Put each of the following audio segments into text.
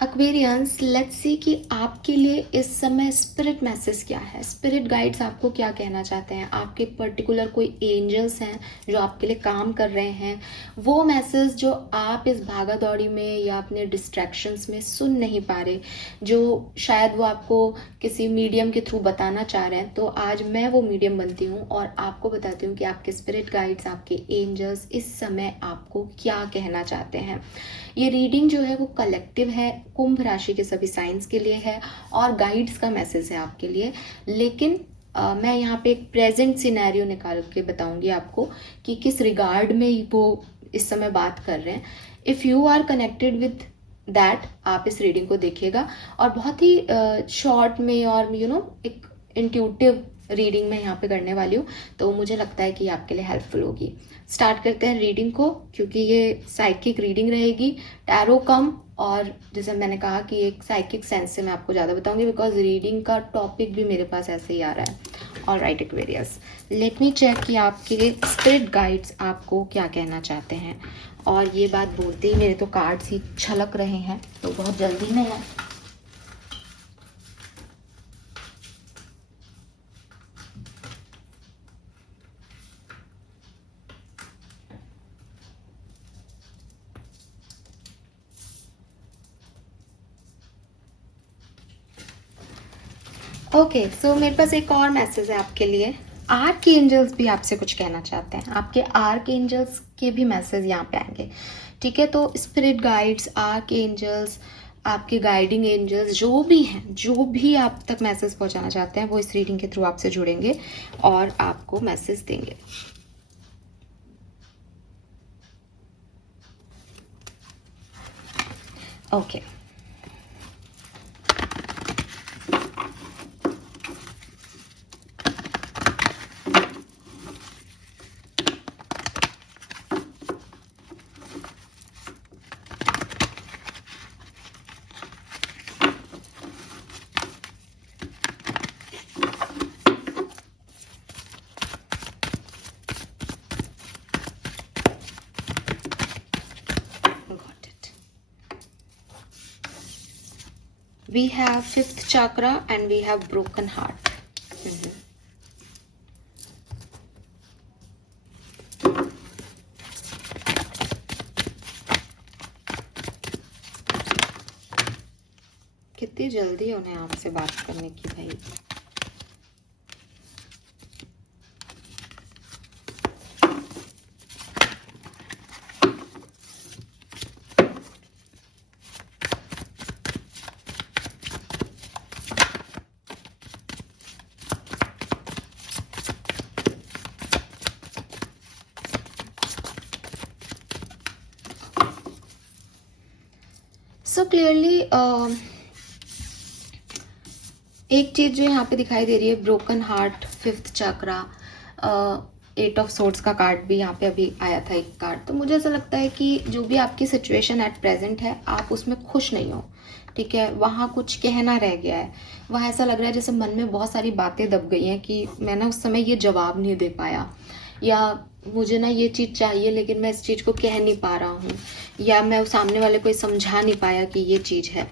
Aquarians, let's see कि आपके लिए इस समय स्पिरिट मैसेज क्या है, स्पिरिट गाइड्स आपको क्या कहना चाहते हैं। आपके पर्टिकुलर कोई एंजल्स हैं जो आपके लिए काम कर रहे हैं, वो मैसेज जो आप इस भागा दौड़ी में या अपने डिस्ट्रैक्शंस में सुन नहीं पा रहे, जो शायद वो आपको किसी मीडियम के थ्रू बताना चाह रहे हैं, तो आज मैं वो मीडियम बनती हूँ और आपको बताती हूँ कि आपके स्पिरिट गाइड्स, आपके एंजल्स इस समय आपको क्या कहना चाहते हैं। ये रीडिंग जो है वो कलेक्टिव है, कुंभ राशि के सभी साइंस के लिए है और गाइड्स का मैसेज है आपके लिए। लेकिन मैं यहाँ पे एक प्रेजेंट सिनेरियो निकाल के बताऊंगी आपको कि किस रिगार्ड में वो इस समय बात कर रहे हैं। If you are connected with that, आप इस रीडिंग को देखिएगा और बहुत ही शॉर्ट में और एक इंट्यूटिव रीडिंग में यहाँ पे करने वाली हूँ, तो मुझे लगता है कि आपके लिए हेल्पफुल होगी। स्टार्ट करते हैं रीडिंग को, क्योंकि ये साइकिक रीडिंग रहेगी, टैरो कम, और जैसे मैंने कहा कि एक साइकिक सेंस से मैं आपको ज़्यादा बताऊंगी बिकॉज रीडिंग का टॉपिक भी मेरे पास ऐसे ही आ रहा है। All right Aquarius, let me check कि आपके स्पिरिट गाइड्स आपको क्या कहना चाहते हैं। और ये बात बोलते ही मेरे तो कार्ड्स ही छलक रहे हैं, तो बहुत जल्दी में है। ओके, सो मेरे पास एक और मैसेज है आपके लिए। आर्क एंजल्स भी आपसे कुछ कहना चाहते हैं, आपके आर्क एंजल्स के भी मैसेज यहाँ पे आएंगे। ठीक है, तो स्पिरिट गाइड्स, आर्क एंजल्स, आपके गाइडिंग एंजल्स जो भी हैं, जो भी आप तक मैसेज पहुँचाना चाहते हैं, वो इस रीडिंग के थ्रू आपसे जुड़ेंगे और आपको मैसेज देंगे। Okay, we have fifth chakra and we have broken heart. कितनी जल्दी उन्हें आपसे बात करने की भाई। सो क्लियरली एक चीज़ जो यहाँ पे दिखाई दे रही है, broken heart, fifth chakra, eight of swords का कार्ड भी यहाँ पे अभी आया था एक कार्ड। तो मुझे ऐसा लगता है कि जो भी आपकी सिचुएशन एट प्रेजेंट है, आप उसमें खुश नहीं हो। ठीक है, वहाँ कुछ कहना रह गया है, वहाँ ऐसा लग रहा है जैसे मन में बहुत सारी बातें दब गई हैं कि मैं ना उस समय ये जवाब नहीं दे पाया, या मुझे ना ये चीज़ चाहिए लेकिन मैं इस चीज़ को कह नहीं पा रहा हूँ, या मैं सामने वाले को समझा नहीं पाया कि ये चीज़ है।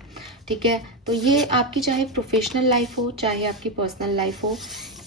ठीक है, तो ये आपकी चाहे प्रोफेशनल लाइफ हो चाहे आपकी पर्सनल लाइफ हो,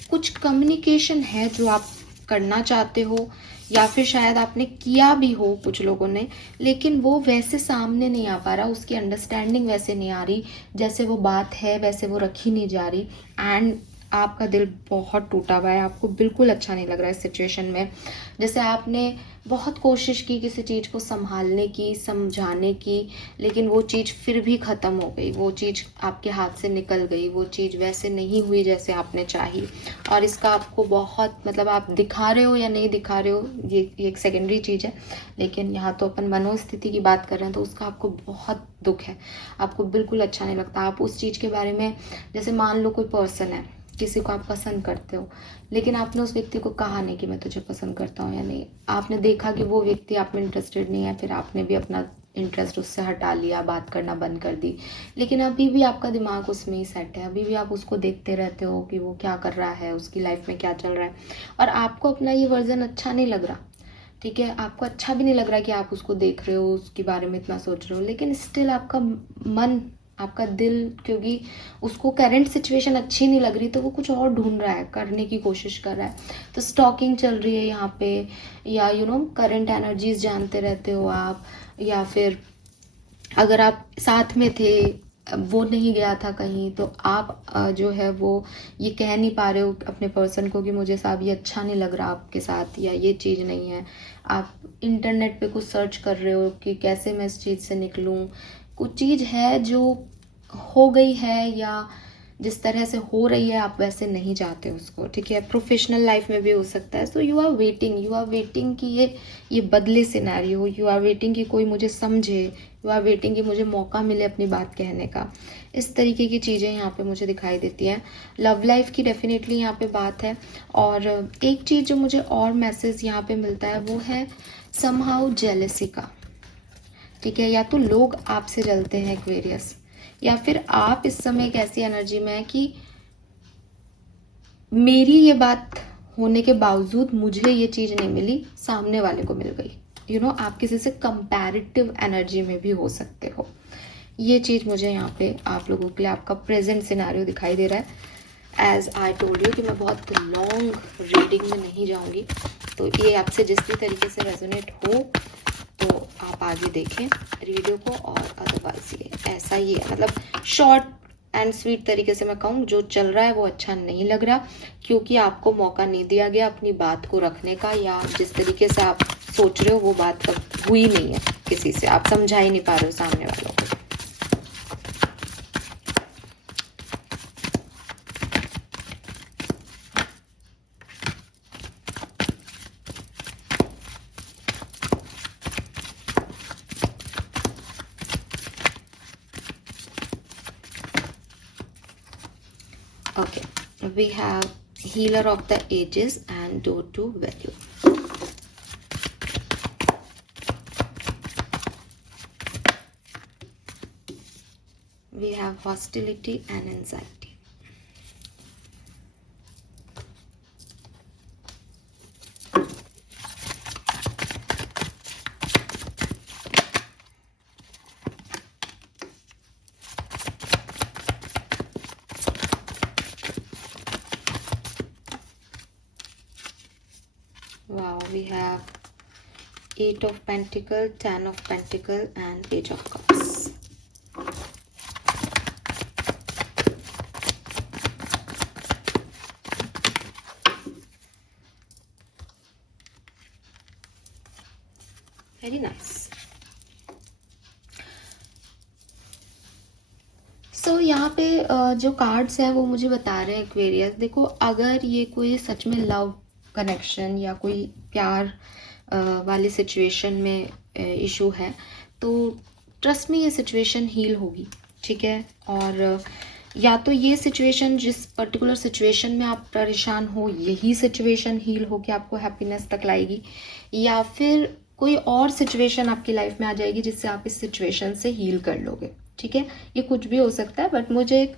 कुछ कम्युनिकेशन है जो आप करना चाहते हो, या फिर शायद आपने किया भी हो कुछ लोगों ने, लेकिन वो वैसे सामने नहीं आ पा रहा, उसकी अंडरस्टैंडिंग वैसे नहीं आ रही, जैसे वो बात है वैसे वो रखी नहीं जा रही। एंड आपका दिल बहुत टूटा हुआ है, आपको बिल्कुल अच्छा नहीं लग रहा है इस सिचुएशन में। जैसे आपने बहुत कोशिश की किसी चीज़ को संभालने की, समझाने की, लेकिन वो चीज़ फिर भी ख़त्म हो गई, वो चीज़ आपके हाथ से निकल गई, वो चीज़ वैसे नहीं हुई जैसे आपने चाही। और इसका आपको बहुत, मतलब आप दिखा रहे हो या नहीं दिखा रहे हो, ये एक सेकेंडरी चीज़ है, लेकिन यहाँ तो अपन मनोस्थिति की बात कर रहे हैं, तो उसका आपको बहुत दुख है, आपको बिल्कुल अच्छा नहीं लगता। आप उस चीज़ के बारे में, जैसे मान लो कोई पर्सन है, किसी को आप पसंद करते हो, लेकिन आपने उस व्यक्ति को कहा नहीं कि मैं तुझे पसंद करता हूँ या नहीं, आपने देखा कि वो व्यक्ति आप में इंटरेस्टेड नहीं है, फिर आपने भी अपना इंटरेस्ट उससे हटा लिया, बात करना बंद कर दी, लेकिन अभी भी आपका दिमाग उसमें ही सेट है, अभी भी आप उसको देखते रहते हो कि वो क्या कर रहा है, उसकी लाइफ में क्या चल रहा है, और आपको अपना ये वर्जन अच्छा नहीं लग रहा। ठीक है, आपको अच्छा भी नहीं लग रहा कि आप उसको देख रहे हो, उसके बारे में इतना सोच रहे हो, लेकिन स्टिल आपका मन, आपका दिल, क्योंकि उसको करंट सिचुएशन अच्छी नहीं लग रही तो वो कुछ और ढूंढ रहा है, करने की कोशिश कर रहा है। तो स्टॉकिंग चल रही है यहाँ पे, या करंट एनर्जीज जानते रहते हो आप, या फिर अगर आप साथ में थे, वो नहीं गया था कहीं, तो आप जो है वो ये कह नहीं पा रहे हो अपने पर्सन को कि मुझे साहब ये अच्छा नहीं लग रहा आपके साथ, या ये चीज़ नहीं है। आप इंटरनेट पे कुछ सर्च कर रहे हो कि कैसे मैं इस चीज़ से निकलूं। कुछ चीज़ है जो हो गई है, या जिस तरह से हो रही है आप वैसे नहीं चाहते उसको, ठीक है। प्रोफेशनल लाइफ में भी हो सकता है। सो यू आर वेटिंग कि ये बदले सिनेरियो, यू आर वेटिंग कि कोई मुझे समझे, यू आर वेटिंग कि मुझे मौका मिले अपनी बात कहने का। इस तरीके की चीज़ें यहाँ पे मुझे दिखाई देती हैं। लव लाइफ की डेफिनेटली यहाँ पे बात है। और एक चीज़ जो मुझे और मैसेज यहाँ पे मिलता है वो है समहाउ जेलसी का, ठीक है। या तो लोग आपसे जलते हैं एक्वेरियस, या फिर आप इस समय एक ऐसी एनर्जी में है कि मेरी ये बात होने के बावजूद मुझे ये चीज़ नहीं मिली, सामने वाले को मिल गई। आप किसी से कंपैरेटिव एनर्जी में भी हो सकते हो। ये चीज़ मुझे यहाँ पे आप लोगों के लिए आपका प्रेजेंट सिनेरियो दिखाई दे रहा है। एज आई टोल्ड यू कि मैं बहुत लॉन्ग रीडिंग में नहीं जाऊँगी, तो ये आपसे जिस भी तरीके से रेजोनेट हो तो आप आगे देखें वीडियो को, और अदरवाइज ये ऐसा ही है। मतलब शॉर्ट एंड स्वीट तरीके से मैं कहूँ, जो चल रहा है वो अच्छा नहीं लग रहा, क्योंकि आपको मौका नहीं दिया गया अपनी बात को रखने का, या जिस तरीके से आप सोच रहे हो वो बात कब हुई नहीं है किसी से, आप समझा ही नहीं पा रहे हो सामने वालों को। Okay, we have healer of the ages and door to value. We have hostility and anxiety. Wow, we have 8 of Pentacle, 10 of Pentacle and Page of Cups. Very nice. So यहाँ पे जो कार्ड्स हैं वो मुझे बता रहे हैं Aquarius, देखो अगर ये कोई सच में लव कनेक्शन या कोई प्यार वाली सिचुएशन में इशू है, तो ट्रस्ट में ये सिचुएशन हील होगी, ठीक है। और या तो ये सिचुएशन, जिस पर्टिकुलर सिचुएशन में आप परेशान हो, यही सिचुएशन हील होकर आपको हैप्पीनेस तक लाएगी, या फिर कोई और सिचुएशन आपकी लाइफ में आ जाएगी जिससे आप इस सिचुएशन से हील कर लोगे, ठीक है। ये कुछ भी हो सकता है, बट मुझे एक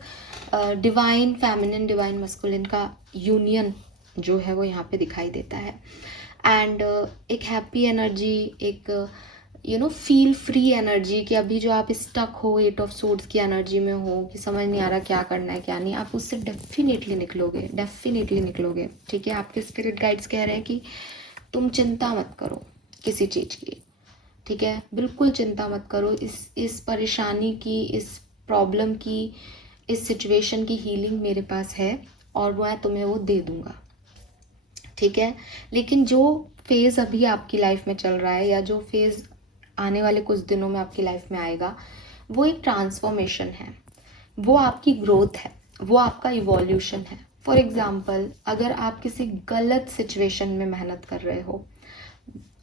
डिवाइन फेमिनिन, डिवाइन मस्कुलिन का यूनियन जो है वो यहाँ पे दिखाई देता है। एंड एक हैप्पी एनर्जी, एक फील फ्री एनर्जी, कि अभी जो आप स्टक हो 8 ऑफ सोर्ड्स की एनर्जी में हो, कि समझ नहीं आ रहा क्या करना है क्या नहीं, आप उससे डेफिनेटली निकलोगे, ठीक है। आपके स्पिरिट गाइड्स कह रहे हैं कि तुम चिंता मत करो किसी चीज़ की, ठीक है। बिल्कुल चिंता मत करो, इस परेशानी की, इस प्रॉब्लम की, इस सिचुएशन की हीलिंग मेरे पास है, और मैं तुम्हें वो दे दूंगा, ठीक है। लेकिन जो फेज़ अभी आपकी लाइफ में चल रहा है, या जो फेज़ आने वाले कुछ दिनों में आपकी लाइफ में आएगा, वो एक ट्रांसफॉर्मेशन है, वो आपकी ग्रोथ है, वो आपका इवोल्यूशन है। फॉर एग्जाम्पल, अगर आप किसी गलत सिचुएशन में मेहनत कर रहे हो,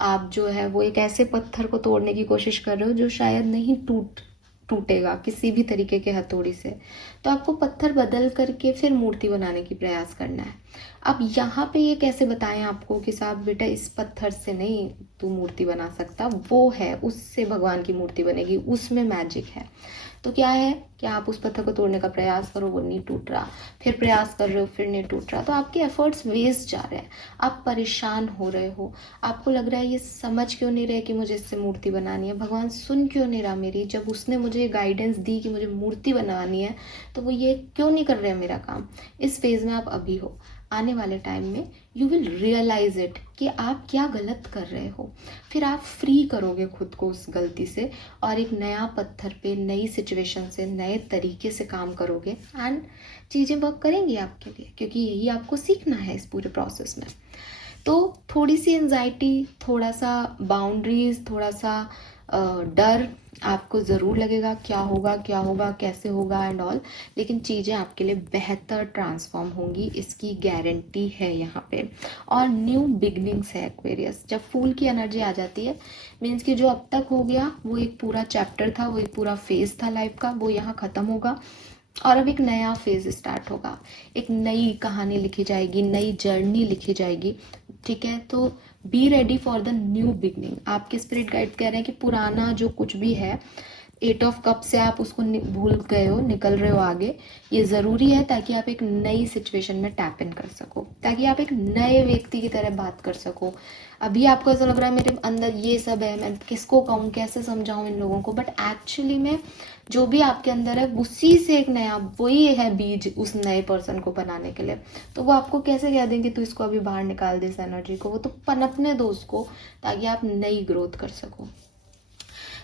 आप जो है वो एक ऐसे पत्थर को तोड़ने की कोशिश कर रहे हो जो शायद नहीं टूट टूटेगा किसी भी तरीके के हथौड़ी से, तो आपको पत्थर बदल करके फिर मूर्ति बनाने की प्रयास करना है। अब यहाँ पे ये कैसे बताएं आपको कि साहब बेटा इस पत्थर से नहीं तू मूर्ति बना सकता, वो है उससे भगवान की मूर्ति बनेगी, उसमें मैजिक है। तो क्या है कि आप उस पत्थर को तोड़ने का प्रयास करो, वो नहीं टूट रहा, फिर प्रयास कर रहे हो फिर नहीं टूट रहा, तो आपके एफर्ट्स वेस्ट जा रहे हैं, आप परेशान हो रहे हो, आपको लग रहा है ये समझ क्यों नहीं रहे कि मुझे इससे मूर्ति बनानी है, भगवान सुन क्यों नहीं रहा मेरी, जब उसने मुझे गाइडेंस दी कि मुझे मूर्ति बनानी है तो वो ये क्यों नहीं कर रहे हैं मेरा काम। इस फेज में आप अभी हो, आने वाले टाइम में यू विल रियलाइज इट कि आप क्या गलत कर रहे हो, फिर आप फ्री करोगे खुद को उस गलती से और एक नया पत्थर पे नई सिचुएशन से नए तरीके से काम करोगे एंड चीज़ें वर्क करेंगी आपके लिए, क्योंकि यही आपको सीखना है इस पूरे प्रोसेस में। तो थोड़ी सी एंजाइटी, थोड़ा सा बाउंड्रीज, थोड़ा सा डर आपको ज़रूर लगेगा, क्या होगा कैसे होगा एंड ऑल, लेकिन चीज़ें आपके लिए बेहतर ट्रांसफॉर्म होंगी, इसकी गारंटी है यहाँ पे। और न्यू बिगनिंग्स है एक्वेरियस, जब फूल की एनर्जी आ जाती है मीन्स कि जो अब तक हो गया वो एक पूरा चैप्टर था, वो एक पूरा फेज था लाइफ का, वो यहाँ ख़त्म होगा और अब एक नया फेज स्टार्ट होगा, एक नई कहानी लिखी जाएगी, नई जर्नी लिखी जाएगी। ठीक है, तो be ready for the new beginning. आपके स्पिरिट गाइड कह रहे हैं कि पुराना जो कुछ भी है, 8 ऑफ कप से आप उसको भूल गए हो, निकल रहे हो आगे, ये ज़रूरी है ताकि आप एक नई सिचुएशन में टैप इन कर सको, ताकि आप एक नए व्यक्ति की तरह बात कर सको। अभी आपको ऐसा लग रहा है मेरे अंदर ये सब है, मैं किसको कहूँ, कैसे समझाऊँ इन लोगों को, बट एक्चुअली में जो भी आपके अंदर है उसी से एक नया, वही है बीज उस नए पर्सन को बनाने के लिए। तो वो आपको कैसे कह देंगे तू इसको अभी बाहर निकाल दे इस एनर्जी को, वो तो पनपने दो उसको ताकि आप नई ग्रोथ कर सको।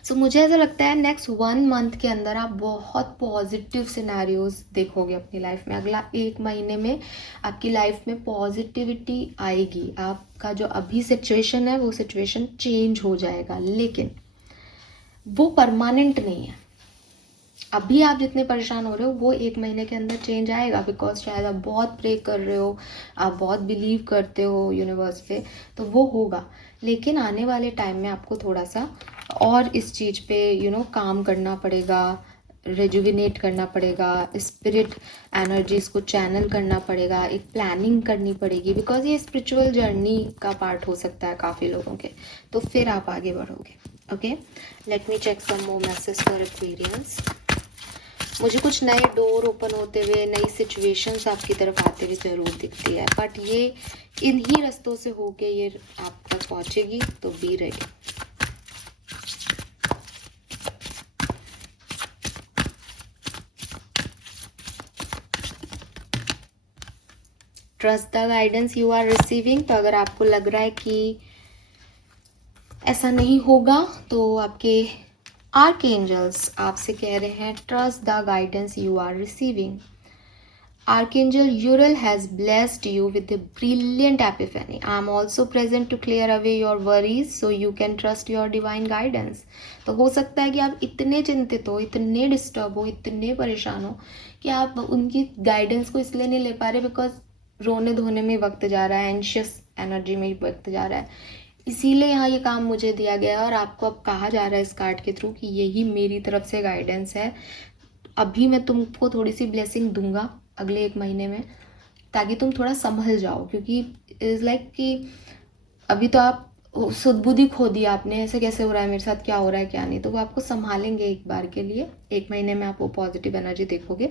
सो मुझे ऐसा लगता है नेक्स्ट 1 मंथ के अंदर आप बहुत पॉजिटिव सिनेरियोज देखोगे अपनी लाइफ में। अगला 1 महीने में आपकी लाइफ में पॉजिटिविटी आएगी, आपका जो अभी सिचुएशन है वो सिचुएशन चेंज हो जाएगा, लेकिन वो परमानेंट नहीं है। अभी आप जितने परेशान हो रहे हो वो 1 महीने के अंदर चेंज आएगा, बिकॉज शायद आप बहुत प्रे कर रहे हो, आप बहुत बिलीव करते हो यूनिवर्स पे, तो वो होगा। लेकिन आने वाले टाइम में आपको थोड़ा सा और इस चीज़ पे काम करना पड़ेगा, रेजुविनेट करना पड़ेगा, स्पिरिट एनर्जीज को चैनल करना पड़ेगा, एक प्लानिंग करनी पड़ेगी, बिकॉज ये स्पिरिचुअल जर्नी का पार्ट हो सकता है काफ़ी लोगों के, तो फिर आप आगे बढ़ोगे। Okay, let me check some more message for Aquarians. मुझे कुछ नए डोर ओपन होते हुए, नई सिचुएशंस आपकी तरफ आते हुए जरूर दिखती है, बट ये इन्हीं रास्तों से होके ये आप तक पहुंचेगी, तो be ready. Trust the guidance you are receiving. तो अगर आपको लग रहा है कि ऐसा नहीं होगा तो आपके आर्कएंजल्स आपसे कह रहे हैं trust the guidance you are receiving. Archangel Uriel has blessed you with a brilliant epiphany. I am also present to clear away your worries so you can trust your divine guidance. तो हो सकता है कि आप इतने चिंतित हो, इतने डिस्टर्ब हो, इतने परेशान हो कि आप उनकी गाइडेंस को इसलिए नहीं ले पा रहे बिकॉज रोने धोने में वक्त जा रहा है, एंशियस एनर्जी में वक्त जा रहा है, इसीलिए यहाँ ये काम मुझे दिया गया है और आपको अब कहा जा रहा है इस कार्ड के थ्रू कि यही मेरी तरफ से गाइडेंस है। अभी मैं तुमको थोड़ी सी ब्लेसिंग दूंगा अगले 1 महीने में, ताकि तुम थोड़ा संभल जाओ, क्योंकि इज लाइक कि अभी तो आप सुदबुद्धि खो दिया आपने, ऐसे कैसे हो रहा है मेरे साथ, क्या हो रहा है क्या नहीं, तो वो आपको संभालेंगे एक बार के लिए। 1 महीने में आप वो पॉजिटिव एनर्जी देखोगे,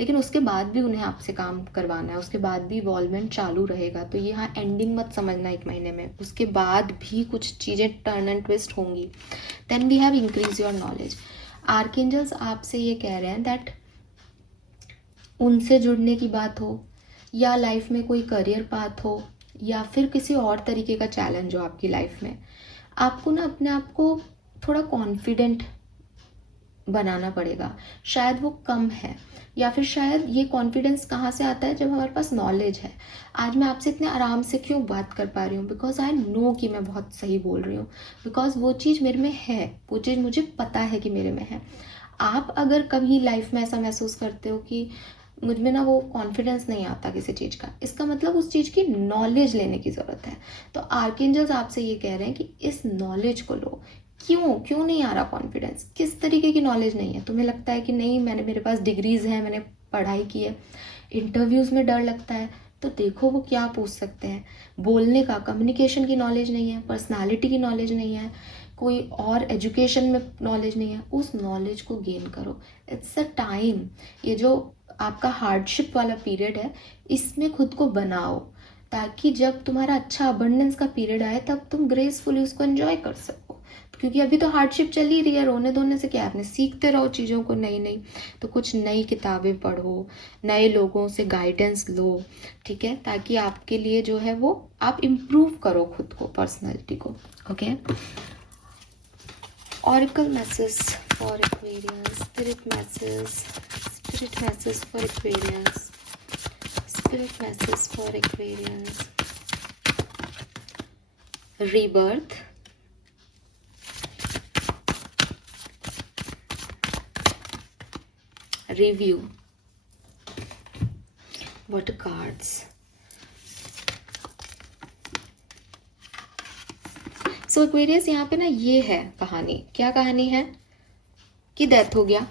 लेकिन उसके बाद भी उन्हें आपसे काम करवाना है, उसके बाद भी इवॉल्वमेंट चालू रहेगा। तो यहाँ एंडिंग मत समझना 1 महीने में, उसके बाद भी कुछ चीज़ें टर्न एंड ट्विस्ट होंगी। Then we have increase your knowledge. Archangels आपसे ये कह रहे हैं दैट उनसे जुड़ने की बात हो, या लाइफ में कोई करियर पाथ हो, या फिर किसी और तरीके का चैलेंज हो आपकी लाइफ में, आपको ना अपने आप को थोड़ा कॉन्फिडेंट बनाना पड़ेगा। शायद वो कम है, या फिर शायद ये कॉन्फिडेंस कहाँ से आता है, जब हमारे पास नॉलेज है। आज मैं आपसे इतने आराम से क्यों बात कर पा रही हूँ, बिकॉज आई नो कि मैं बहुत सही बोल रही हूँ, बिकॉज वो चीज़ मेरे में है, वो चीज़ मुझे पता है कि मेरे में है। आप अगर कभी लाइफ में ऐसा महसूस करते हो कि मुझ में ना वो कॉन्फिडेंस नहीं आता किसी चीज़ का, इसका मतलब उस चीज़ की नॉलेज लेने की ज़रूरत है। तो आर्कएंजल्स आपसे ये कह रहे हैं कि इस नॉलेज को लो, क्यों नहीं आ रहा कॉन्फिडेंस? किस तरीके की नॉलेज नहीं है? तुम्हें लगता है कि नहीं, मेरे पास डिग्रीज हैं, मैंने पढ़ाई की है। इंटरव्यूज़ में डर लगता है, तो देखो वो क्या पूछ सकते हैं। बोलने का, कम्युनिकेशन की नॉलेज नहीं है, पर्सनालिटी की नॉलेज नहीं है, कोई और एजुकेशन में नॉलेज नहीं है, उस नॉलेज को गेन करो। It's a time. ये जो आपका हार्डशिप वाला पीरियड है, इसमें खुद को बनाओ, ताकि जब तुम्हारा अच्छा अबंडेंस का पीरियड आए तब तुम ग्रेसफुली उसको एंजॉय कर सको। क्योंकि अभी तो हार्डशिप चल ही रही है, रोने धोने से क्या है? अपने सीखते रहो चीज़ों को नई नई। तो कुछ नई किताबें पढ़ो, नए लोगों से गाइडेंस लो, ठीक है, ताकि आपके लिए जो है वो आप इम्प्रूव करो खुद को, पर्सनैलिटी को। Okay, Oracle messages for Aquarius, spirit messages for Aquarius, spirit messages for Aquarius. Rebirth, review. What cards? So Aquarius, यहाँ पे ना ये है कहानी। क्या कहानी है? कि डेथ हो गया,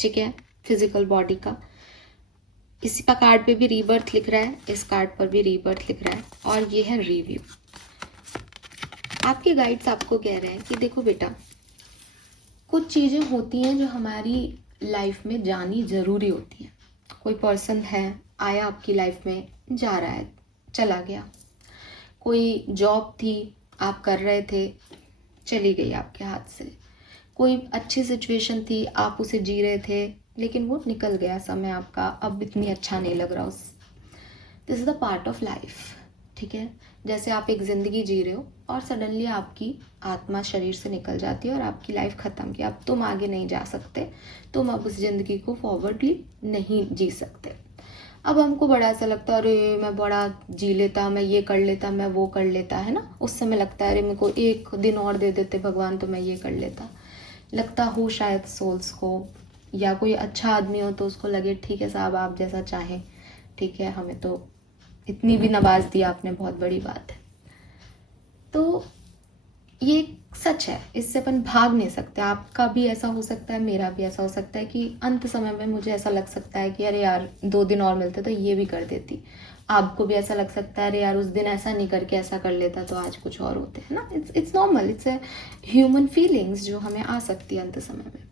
ठीक है, फिजिकल बॉडी का। इसी का कार्ड पे भी रीबर्थ लिख रहा है, इस कार्ड पर भी रीबर्थ लिख रहा है, और ये है रिव्यू। आपके गाइड्स आपको कह रहे हैं कि देखो बेटा, कुछ चीज़ें होती हैं जो हमारी लाइफ में जानी ज़रूरी होती हैं। कोई पर्सन है, आया आपकी लाइफ में, जा रहा है, चला गया। कोई जॉब थी, आप कर रहे थे, चली गई आपके हाथ से। कोई अच्छी सिचुएशन थी, आप उसे जी रहे थे, लेकिन वो निकल गया समय आपका, अब इतनी अच्छा नहीं लग रहा उस। This is the part of life, ठीक है। जैसे आप एक ज़िंदगी जी रहे हो और सडनली आपकी आत्मा शरीर से निकल जाती है और आपकी लाइफ ख़त्म की, अब तुम आगे नहीं जा सकते, तुम अब उस ज़िंदगी को फॉरवर्डली नहीं जी सकते। अब हमको बड़ा ऐसा लगता है, अरे मैं बड़ा जी लेता, मैं ये कर लेता, मैं वो कर लेता, है ना। उस समय लगता है अरे मेरे को एक दिन और दे देते भगवान तो मैं ये कर लेता। लगता हो शायद सोल्स को, या कोई अच्छा आदमी हो तो उसको लगे ठीक है साहब, आप जैसा चाहें, ठीक है, हमें तो इतनी भी नवाज दिया आपने, बहुत बड़ी बात है। तो ये सच है, इससे अपन भाग नहीं सकते। आपका भी ऐसा हो सकता है, मेरा भी ऐसा हो सकता है कि अंत समय में मुझे ऐसा लग सकता है कि अरे यार 2 दिन और मिलते तो ये भी कर देती। आपको भी ऐसा लग सकता है अरे यार उस दिन ऐसा नहीं करके ऐसा कर लेता तो आज कुछ और होते, है ना। It's normal, it's a human feelings जो हमें आ सकती है अंत समय में।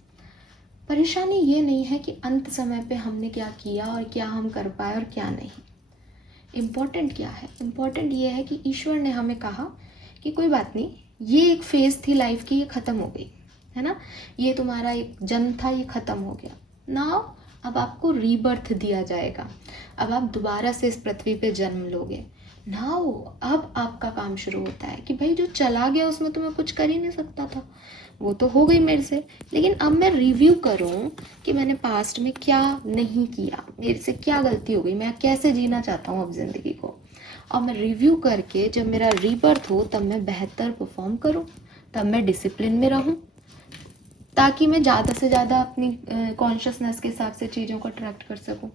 परेशानी ये नहीं है कि अंत समय पे हमने क्या किया और क्या हम कर पाए और क्या नहीं। इम्पोर्टेंट क्या है? इम्पोर्टेंट ये है कि ईश्वर ने हमें कहा कि कोई बात नहीं, ये एक फेज थी लाइफ की, ये ख़त्म हो गई, है ना। ये तुम्हारा एक जन्म था, ये ख़त्म हो गया। नाउ अब आपको रीबर्थ दिया जाएगा, अब आप दोबारा से इस पृथ्वी पे जन्म लोगे। नाउ अब आपका काम शुरू होता है कि भाई जो चला गया उसमें तो मैं कुछ कर ही नहीं सकता था, वो तो हो गई मेरे से, लेकिन अब मैं रिव्यू करूं कि मैंने पास्ट में क्या नहीं किया, मेरे से क्या गलती हो गई, मैं कैसे जीना चाहता हूँ अब ज़िंदगी को। और मैं रिव्यू करके जब मेरा रीबर्थ हो तब मैं बेहतर परफॉर्म करूं, तब मैं डिसिप्लिन में रहूं, ताकि मैं ज़्यादा से ज़्यादा अपनी कॉन्शियसनेस के हिसाब से चीज़ों को अट्रैक्ट कर सकूं।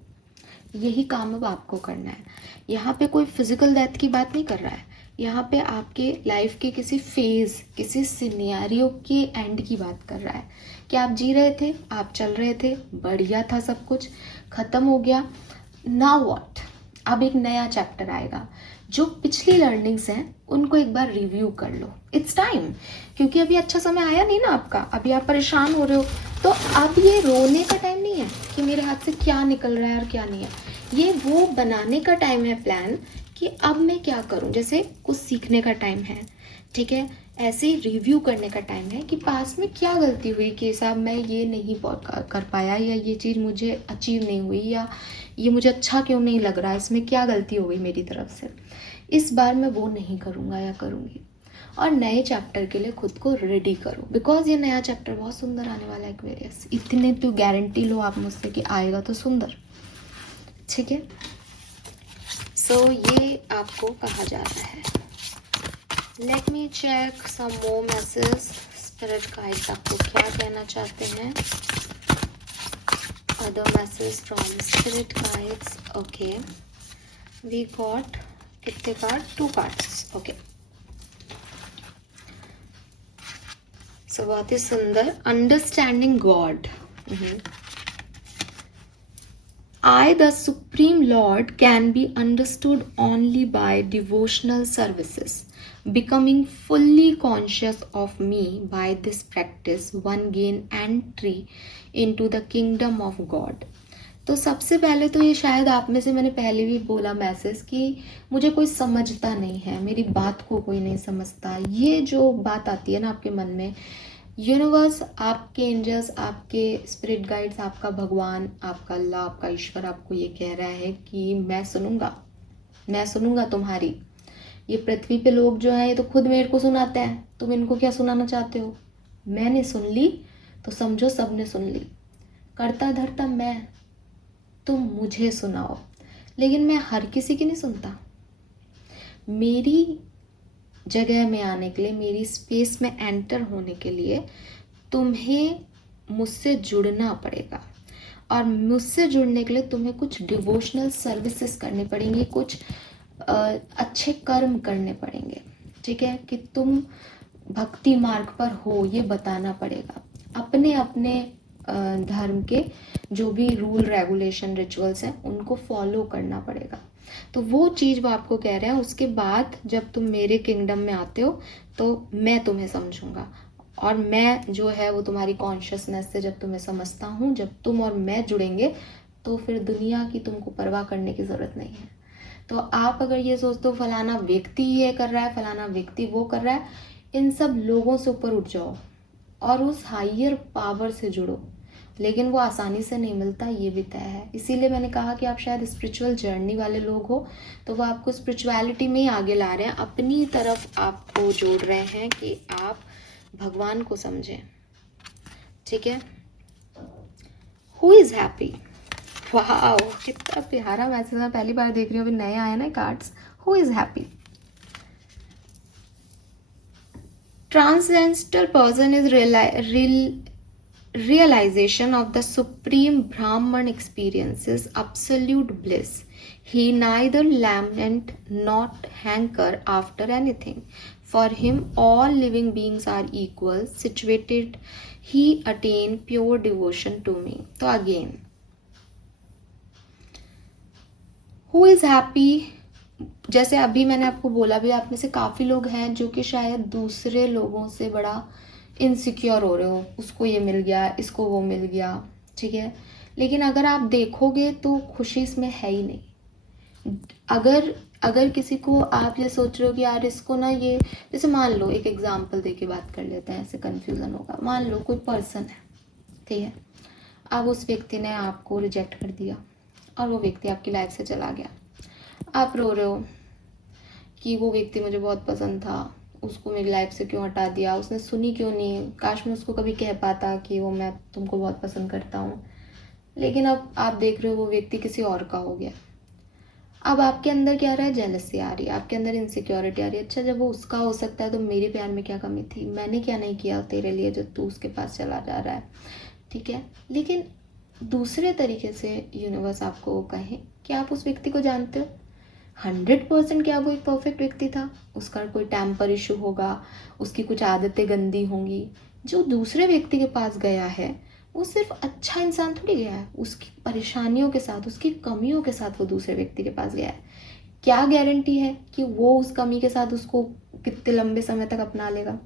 यही काम अब आपको करना है। यहाँ पे कोई फिजिकल डेथ की बात नहीं कर रहा है, यहाँ पे आपके लाइफ के किसी फेज, किसी सिनेरियो के एंड की बात कर रहा है कि आप जी रहे थे, आप चल रहे थे, बढ़िया था, सब कुछ ख़त्म हो गया। Now what? अब एक नया चैप्टर आएगा। जो पिछली लर्निंग्स हैं उनको एक बार रिव्यू कर लो। इट्स टाइम, क्योंकि अभी अच्छा समय आया नहीं ना आपका, अभी आप परेशान हो रहे हो, तो अब ये रोने का टाइम नहीं है कि मेरे हाथ से क्या निकल रहा है और क्या नहीं है। ये वो बनाने का टाइम है प्लान कि अब मैं क्या करूं। जैसे कुछ सीखने का टाइम है, ठीक है, ऐसे ही रिव्यू करने का टाइम है कि पास में क्या गलती हुई कि साहब मैं ये नहीं कर पाया, या ये चीज़ मुझे अचीव नहीं हुई, या ये मुझे अच्छा क्यों नहीं लग रहा, इसमें क्या गलती हो गई मेरी तरफ से, इस बार मैं वो नहीं करूँगा या करूँगी। और नए चैप्टर के लिए खुद को रेडी करो, बिकॉज ये नया चैप्टर बहुत सुंदर आने वाला है एक्वेरियस। इतने तो गारंटी लो आप मुझसे कि आएगा तो सुंदर, ठीक है। सो ये आपको कहा जा रहा है। Let me check some more message. Spirit guides आपको क्या कहना चाहते हैं? Other message from spirit guides. Okay, we got कितने कार्ड? 2 कार्ड्स। ओके, सो बहुत ही सुंदर। Understanding God. I, the Supreme Lord, can be understood only by devotional services. Becoming fully conscious of me by this practice, one gain entry into the kingdom of God. तो सबसे पहले तो ये शायद आप में से मैंने पहले भी बोला मैसेज कि मुझे कोई समझता नहीं है, मेरी बात को कोई नहीं समझता। ये जो बात आती है ना आपके मन में, यूनिवर्स, आपके एंजल्स, आपके स्पिरिट गाइड्स, आपका भगवान, आपका अल्लाह, आपका ईश्वर आपको ये कह रहा है कि मैं सुनूंगा तुम्हारी। ये पृथ्वी पे लोग जो हैं ये तो खुद मेरे को सुनाते हैं, तुम इनको क्या सुनाना चाहते हो? मैंने सुन ली तो समझो सबने सुन ली। करता धरता मैं, तुम मुझे सुनाओ। लेकिन मैं हर किसी की नहीं सुनता। मेरी जगह में आने के लिए, मेरी स्पेस में एंटर होने के लिए तुम्हें मुझसे जुड़ना पड़ेगा, और मुझसे जुड़ने के लिए तुम्हें कुछ डिवोशनल सर्विसेज करनी पड़ेंगी, कुछ अच्छे कर्म करने पड़ेंगे। ठीक है, कि तुम भक्ति मार्ग पर हो ये बताना पड़ेगा। अपने अपने धर्म के जो भी रूल रेगुलेशन रिचुअल्स हैं उनको फॉलो करना पड़ेगा। तो वो चीज़ वो आपको कह रहे हैं। उसके बाद जब तुम मेरे किंगडम में आते हो तो मैं तुम्हें समझूंगा, और मैं जो है वो तुम्हारी कॉन्शियसनेस से जब तुम्हें समझता हूँ, जब तुम और मैं जुड़ेंगे तो फिर दुनिया की तुमको परवाह करने की ज़रूरत नहीं है। तो आप अगर ये सोचते हो फलाना व्यक्ति ये कर रहा है, फलाना व्यक्ति वो कर रहा है, इन सब लोगों से ऊपर उठ जाओ और उस हायर पावर से जुड़ो। लेकिन वो आसानी से नहीं मिलता, ये भी तय है। इसीलिए मैंने कहा कि आप शायद स्पिरिचुअल जर्नी वाले लोग हो, तो वो आपको स्पिरिचुअलिटी में ही आगे ला रहे हैं, अपनी तरफ आपको जोड़ रहे हैं कि आप भगवान को समझें। ठीक है। Who is happy? वाओ, कितना प्यारा मैसेज। मैं पहली बार देख रही हूँ, अभी नए आए ना cards. Who is happy? Transgender person is realization of the supreme Brahman experiences absolute bliss. He neither lament nor hanker after anything. For him all living beings are equal, situated he attain pure devotion to me. तो again, who is happy? जैसे अभी मैंने आपको बोला भी, आप में से काफ़ी लोग हैं जो कि शायद दूसरे लोगों से बड़ा इनसिक्योर हो रहे हो, उसको ये मिल गया, इसको वो मिल गया। ठीक है, लेकिन अगर आप देखोगे तो खुशी इसमें है ही नहीं। अगर किसी को आप ये सोच रहे हो कि यार इसको ना ये, जैसे मान लो एक एग्जांपल दे के बात कर लेते हैं, ऐसे कंफ्यूजन होगा। मान लो कोई पर्सन है, ठीक है, अब उस व्यक्ति ने आपको रिजेक्ट कर दिया और वो व्यक्ति आपकी लाइफ से चला गया। आप रो रहे हो कि वो व्यक्ति मुझे बहुत पसंद था, उसको मेरी लाइफ से क्यों हटा दिया, उसने सुनी क्यों नहीं, काश मैं उसको कभी कह पाता कि वो मैं तुमको बहुत पसंद करता हूँ। लेकिन अब आप देख रहे हो वो व्यक्ति किसी और का हो गया। अब आपके अंदर क्या आ रहा है? जेलसी आ रही है, आपके अंदर इनसिक्योरिटी आ रही है। अच्छा, जब वो उसका हो सकता है तो मेरे प्यार में क्या कमी थी? मैंने क्या नहीं किया तेरे लिए जो तू उसके पास चला जा रहा है? ठीक है, लेकिन दूसरे तरीके से यूनिवर्स आपको कहे कि आप उस व्यक्ति को जानते हो 100%। क्या वो एक परफेक्ट व्यक्ति था? उसका कोई टेम्पर इशू होगा, उसकी कुछ आदतें गंदी होंगी। जो दूसरे व्यक्ति के पास गया है वो सिर्फ अच्छा इंसान थोड़ी गया है, उसकी परेशानियों के साथ, उसकी कमियों के साथ वो दूसरे व्यक्ति के पास गया है। क्या गारंटी है कि वो उस कमी के साथ उसको कितने लंबे समय तक अपना लेगा?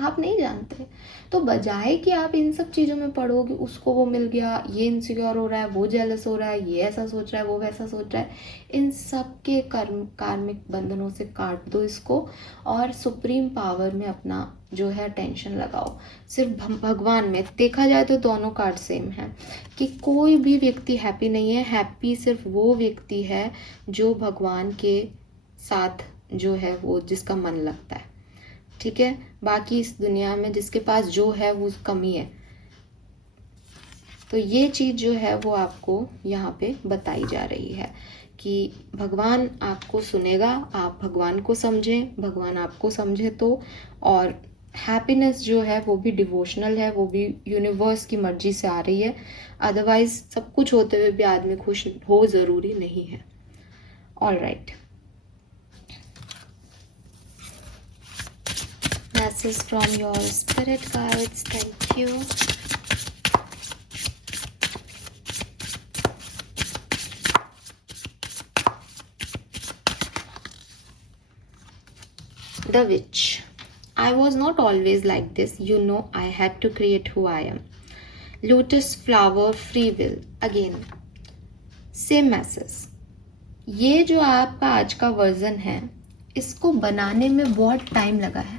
आप नहीं जानते। तो बजाय कि आप इन सब चीज़ों में पढ़ो कि उसको वो मिल गया, ये इनसिक्योर हो रहा है, वो जेलस हो रहा है, ये ऐसा सोच रहा है, वो वैसा सोच रहा है, इन सब के कार्मिक बंधनों से काट दो इसको और सुप्रीम पावर में अपना जो है टेंशन लगाओ। सिर्फ भगवान में देखा जाए तो दोनों कार्ड सेम है कि कोई भी व्यक्ति हैप्पी नहीं है। हैप्पी सिर्फ वो व्यक्ति है जो भगवान के साथ जो है वो जिसका मन लगता है। ठीक है, बाकी इस दुनिया में जिसके पास जो है वो कमी है। तो ये चीज़ जो है वो आपको यहाँ पे बताई जा रही है कि भगवान आपको सुनेगा, आप भगवान को समझें, भगवान आपको समझे तो। और हैप्पीनेस जो है वो भी डिवोशनल है, वो भी यूनिवर्स की मर्जी से आ रही है। अदरवाइज सब कुछ होते हुए भी आदमी खुश हो ज़रूरी नहीं है। ऑल राइट, मैं message from your spirit guides. Thank you. The Witch. I was not always like this. You know, I had to create who I am. Lotus flower, free will. Again, same message. ये जो आपका आज का version है, इसको बनाने में बहुत टाइम लगा है.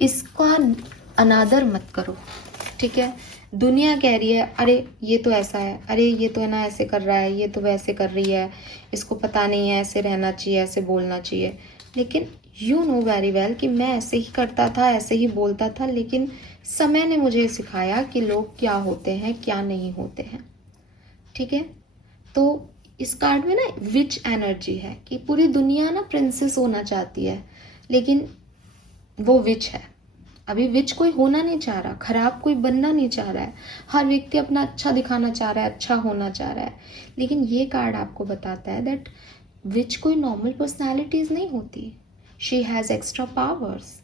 इसका अनादर मत करो, ठीक है. दुनिया कह रही है अरे ये तो ऐसा है, अरे ये तो है ना ऐसे कर रहा है, ये तो वैसे कर रही है, इसको पता नहीं है ऐसे रहना चाहिए, ऐसे बोलना चाहिए. लेकिन यू नो वेरी वेल कि मैं ऐसे ही करता था, ऐसे ही बोलता था, लेकिन समय ने मुझे सिखाया कि लोग क्या होते हैं, क्या नहीं होते हैं. ठीक है. तो इस कार्ड में ना विच एनर्जी है कि पूरी दुनिया ना प्रिंसेस होना चाहती है, लेकिन वो विच है. अभी विच कोई होना नहीं चाह रहा, खराब कोई बनना नहीं चाह रहा है. हर व्यक्ति अपना अच्छा दिखाना चाह रहा है, अच्छा होना चाह रहा है. लेकिन ये कार्ड आपको बताता है दैट विच कोई नॉर्मल पर्सनालिटीज नहीं होती. She has extra powers.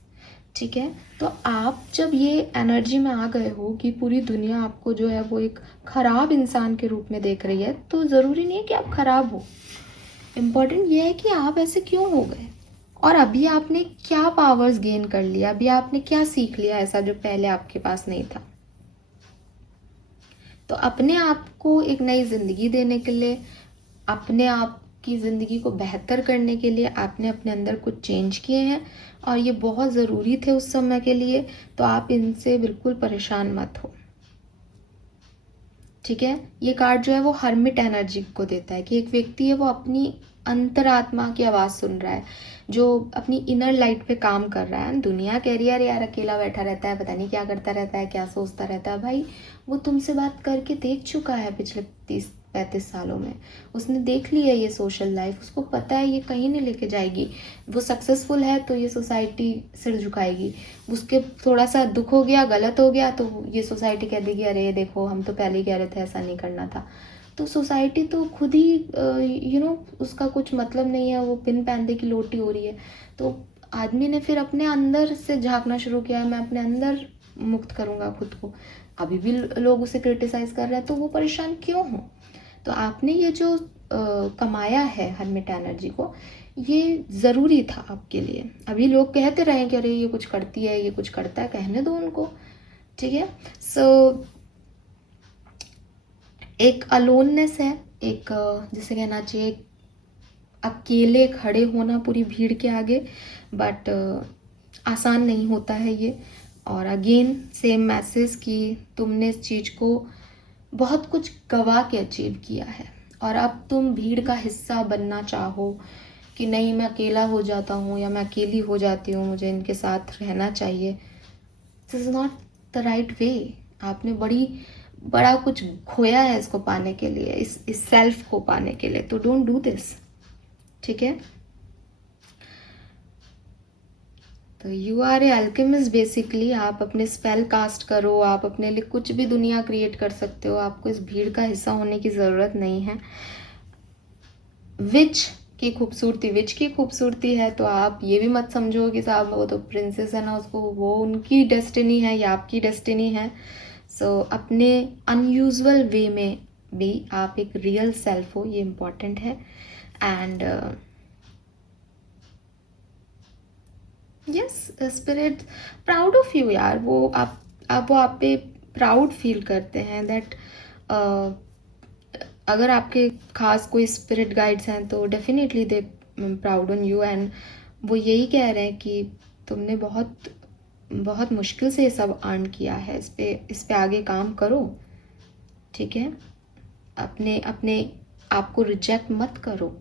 ठीक है. तो आप जब ये एनर्जी में आ गए हो कि पूरी दुनिया आपको जो है वो एक खराब इंसान के रूप में देख रही है, तो ज़रूरी नहीं है कि आप खराब हो. इम्पॉर्टेंट ये है कि आप ऐसे क्यों हो गए, और अभी आपने क्या पावर्स गेन कर लिया, अभी आपने क्या सीख लिया ऐसा जो पहले आपके पास नहीं था. तो अपने आप को एक नई जिंदगी देने के लिए, अपने आप की ज़िंदगी को बेहतर करने के लिए आपने अपने अंदर कुछ चेंज किए हैं, और ये बहुत ज़रूरी थे उस समय के लिए. तो आप इनसे बिल्कुल परेशान मत हो. ठीक है. ये कार्ड जो है वो हर्मिट एनर्जी को देता है कि एक व्यक्ति है वो अपनी अंतरात्मा की आवाज़ सुन रहा है, जो अपनी इनर लाइट पे काम कर रहा है. दुनिया कह रही है यार अकेला बैठा रहता है, पता नहीं क्या करता रहता है, क्या सोचता रहता है. भाई वो तुमसे बात करके देख चुका है पिछले 30-35 सालों में. उसने देख ली है ये सोशल लाइफ, उसको पता है ये कहीं नहीं लेके जाएगी. वो सक्सेसफुल है तो ये सोसाइटी सिर झुकाएगी. उसके थोड़ा सा दुख हो गया, गलत हो गया, तो ये सोसाइटी कह देगी अरे देखो हम तो पहले ही कह रहे थे ऐसा नहीं करना था. तो सोसाइटी तो खुद ही उसका कुछ मतलब नहीं है, वो पिन पैंदे की लोटी हो रही है. तो आदमी ने फिर अपने अंदर से झांकना शुरू किया है, मैं अपने अंदर मुक्त करूँगा खुद को. अभी भी लोग उसे क्रिटिसाइज कर रहे हैं, तो वो परेशान क्यों हो. तो आपने ये जो कमाया है हर्मिट एनर्जी को, ये ज़रूरी था आपके लिए. अभी लोग कहते रहे कि अरे ये कुछ करती है, ये कुछ करता है, कहने दो उनको. ठीक है. सो एक अलोननेस है, एक जिसे कहना चाहिए अकेले खड़े होना पूरी भीड़ के आगे. बट आसान नहीं होता है ये. और अगेन सेम मैसेज कि तुमने इस चीज़ को बहुत कुछ गवा के अचीव किया है, और अब तुम भीड़ का हिस्सा बनना चाहो कि नहीं मैं अकेला हो जाता हूँ या मैं अकेली हो जाती हूँ, मुझे इनके साथ रहना चाहिए. This is not the right way. आपने बड़ा कुछ खोया है इसको पाने के लिए, इस सेल्फ को पाने के लिए. तो डोंट डू दिस. ठीक है. तो you are a alchemist basically. आप अपने स्पेल कास्ट करो, आप अपने लिए कुछ भी दुनिया क्रिएट कर सकते हो. आपको इस भीड़ का हिस्सा होने की ज़रूरत नहीं है. विच की खूबसूरती है, तो आप ये भी मत समझो कि साहब वो तो प्रिंसेस है ना, उसको वो उनकी डेस्टिनी है या आपकी डेस्टिनी है. सो अपने अनयूजुअल वे में भी आप एक रियल सेल्फ हो, ये इम्पॉर्टेंट है. And yes, spirit proud of you यार. वो आप पे प्राउड फील करते हैं दैट अगर आपके खास कोई स्पिरिट गाइड्स हैं तो definitely they proud on you. And वो यही कह रहे हैं कि तुमने बहुत बहुत मुश्किल से ये सब अर्न किया है, इस पे आगे काम करो. ठीक है. अपने आप को रिजेक्ट मत करो.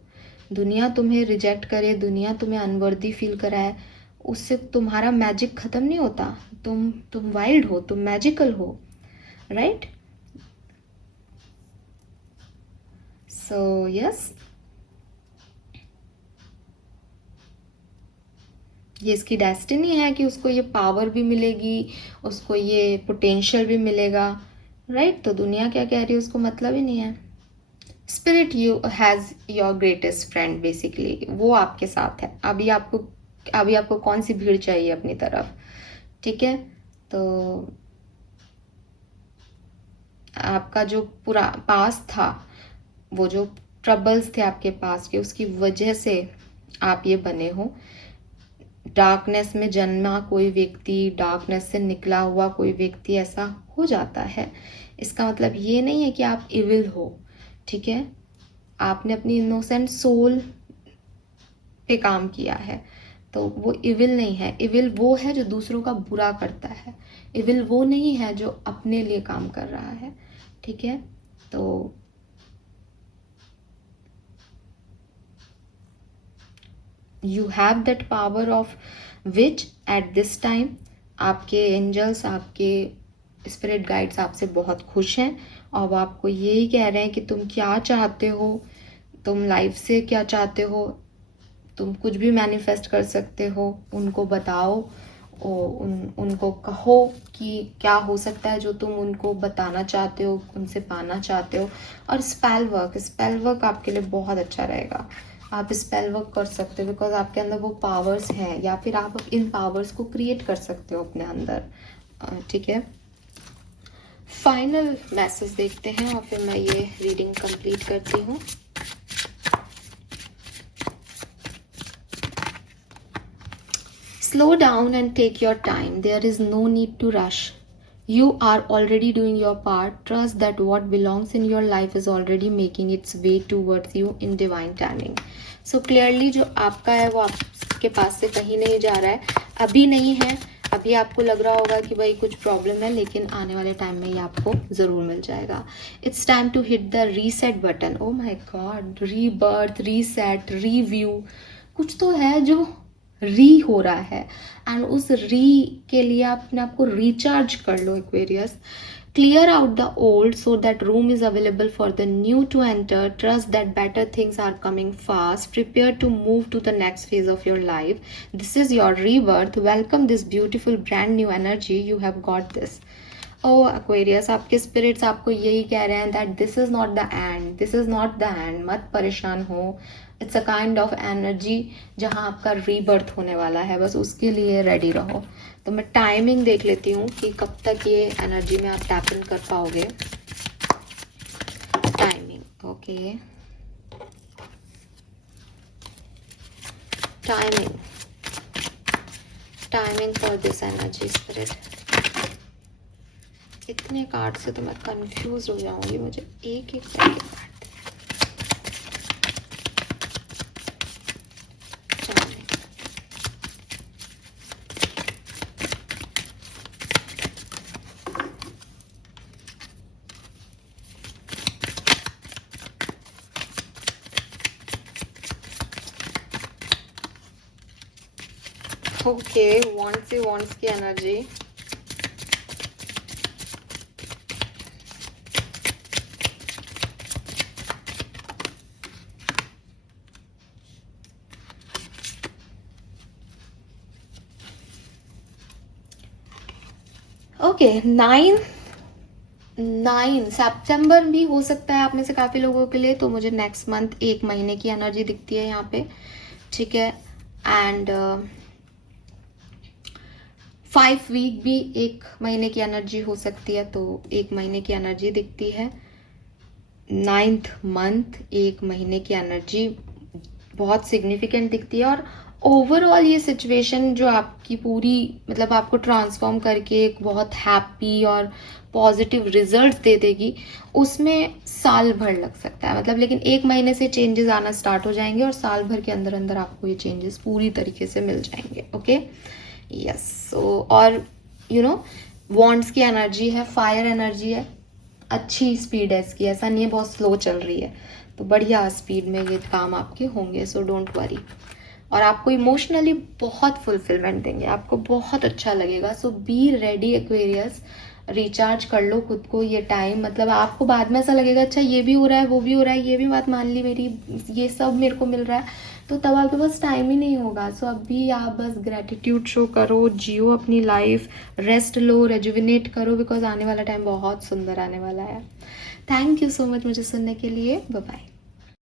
दुनिया तुम्हें रिजेक्ट करे, दुनिया तुम्हें अनवर्दी फील कराए, उससे तुम्हारा मैजिक ख़त्म नहीं होता. तुम वाइल्ड हो, तुम मैजिकल हो. राइट. सो यस, ये इसकी डेस्टिनी है कि उसको ये पावर भी मिलेगी, उसको ये पोटेंशियल भी मिलेगा. राइट. तो दुनिया क्या कह रही है उसको मतलब ही नहीं है. Spirit you has your greatest friend basically. वो आपके साथ है. अभी आपको कौन सी भीड़ चाहिए अपनी तरफ. ठीक है। तो आपका जो पूरा पास था, वो जो ट्रबल्स थे आपके पास के, उसकी वजह से आप ये बने हो। डार्कनेस में जन्मा कोई व्यक्ति, डार्कनेस से निकला हुआ कोई व्यक्ति ऐसा हो जाता है। इसका मतलब ये नहीं है कि आप इविल हो, ठीक है। आपने अपनी इनोसेंट सोल पे काम किया है, तो वो इविल नहीं है। इविल वो है जो दूसरों का बुरा करता है, इविल वो नहीं है जो अपने लिए काम कर रहा है, ठीक है। तो you have that power of which at this time. आपके एंजल्स, आपके स्पिरिट गाइड्स आपसे बहुत खुश हैं और वो आपको यही कह रहे हैं कि तुम क्या चाहते हो, तुम लाइफ से क्या चाहते हो, तुम कुछ भी मैनिफेस्ट कर सकते हो। उनको बताओ, उनको कहो कि क्या हो सकता है जो तुम उनको बताना चाहते हो, उनसे पाना चाहते हो। और स्पेल वर्क आपके लिए बहुत अच्छा रहेगा। आप स्पेल वर्क कर सकते हो बिकॉज आपके अंदर वो पावर्स हैं, या फिर आप इन पावर्स को क्रिएट कर सकते हो अपने अंदर, ठीक है। फाइनल मैसेज देखते हैं और फिर मैं ये रीडिंग कंप्लीट करती हूँ। Slow down and take your time. There is no need to rush. You are already doing your part. Trust that what belongs in your life is already making its way towards you in divine timing. So clearly जो आपका है वो आपके पास से कहीं नहीं जा रहा है, अभी नहीं है। अभी आपको लग रहा होगा कि भाई कुछ प्रॉब्लम है, लेकिन आने वाले टाइम में ये आपको ज़रूर मिल जाएगा। It's time to hit the reset button. Oh my God, rebirth, reset, review, कुछ तो है जो री हो रहा है, एंड उस री के लिए आप अपने आप को रिचार्ज कर लो Aquarius. Clear out the old so that room is available for the new to enter. Trust that better things are coming fast. Prepare to move to the next phase of your life. This is your rebirth. Welcome this beautiful brand new energy. You have got this. Oh Aquarius, आपके spirits आपको यही कह रहे हैं that this is not the end, this is not the and. मत परेशान हो। It's a kind of energy जहाँ आपका रीबर्थ होने वाला है, बस उसके लिए रेडी रहो। तो मैं टाइमिंग देख लेती हूँ कि कब तक ये एनर्जी में आप टैप इन कर पाओगे। Timing, okay, timing for this energy spirit. इतने कार्ड से तो मैं कंफ्यूज हो जाऊंगी, मुझे एक एक कार्ड। ओके, वॉन्ट्स की एनर्जी। ओके, 9 सितंबर भी हो सकता है आप में से काफ़ी लोगों के लिए। तो मुझे नेक्स्ट मंथ 1 महीने की एनर्जी दिखती है यहाँ पे, ठीक है। एंड 5 वीक भी 1 महीने की एनर्जी हो सकती है, तो 1 महीने की एनर्जी दिखती है। 9th मंथ 1 महीने की एनर्जी बहुत सिग्निफिकेंट दिखती है। और ओवरऑल ये सिचुएशन जो आपकी पूरी, मतलब आपको ट्रांसफॉर्म करके एक बहुत हैप्पी और पॉजिटिव रिजल्ट दे देगी, उसमें साल भर लग सकता है। मतलब लेकिन 1 महीने से चेंजेस आना स्टार्ट हो जाएंगे और साल भर के अंदर अंदर आपको ये चेंजेस पूरी तरीके से मिल जाएंगे। Okay, yes. सो और वॉन्ड्स की एनर्जी है, फायर एनर्जी है, अच्छी स्पीड है इसकी, ऐसा नहीं है बहुत स्लो चल रही है, तो बढ़िया स्पीड में ये काम आपके होंगे। So don't worry. और आपको इमोशनली बहुत फुलफिलमेंट देंगे, आपको बहुत अच्छा लगेगा। सो बी रेडी एक्वेरियस, रिचार्ज कर लो खुद को। ये टाइम, मतलब आपको बाद में ऐसा लगेगा अच्छा ये भी हो रहा है, वो भी हो रहा है, ये भी बात मान ली मेरी, ये सब मेरे को मिल रहा है, तो तब आपके पास टाइम ही नहीं होगा। सो अभी आप बस ग्रेटिट्यूड शो करो, जियो अपनी लाइफ, रेस्ट लो, रेजुविनेट करो, बिकॉज आने वाला टाइम बहुत सुंदर आने वाला है। थैंक यू सो मच मुझे सुनने के लिए। Bye bye.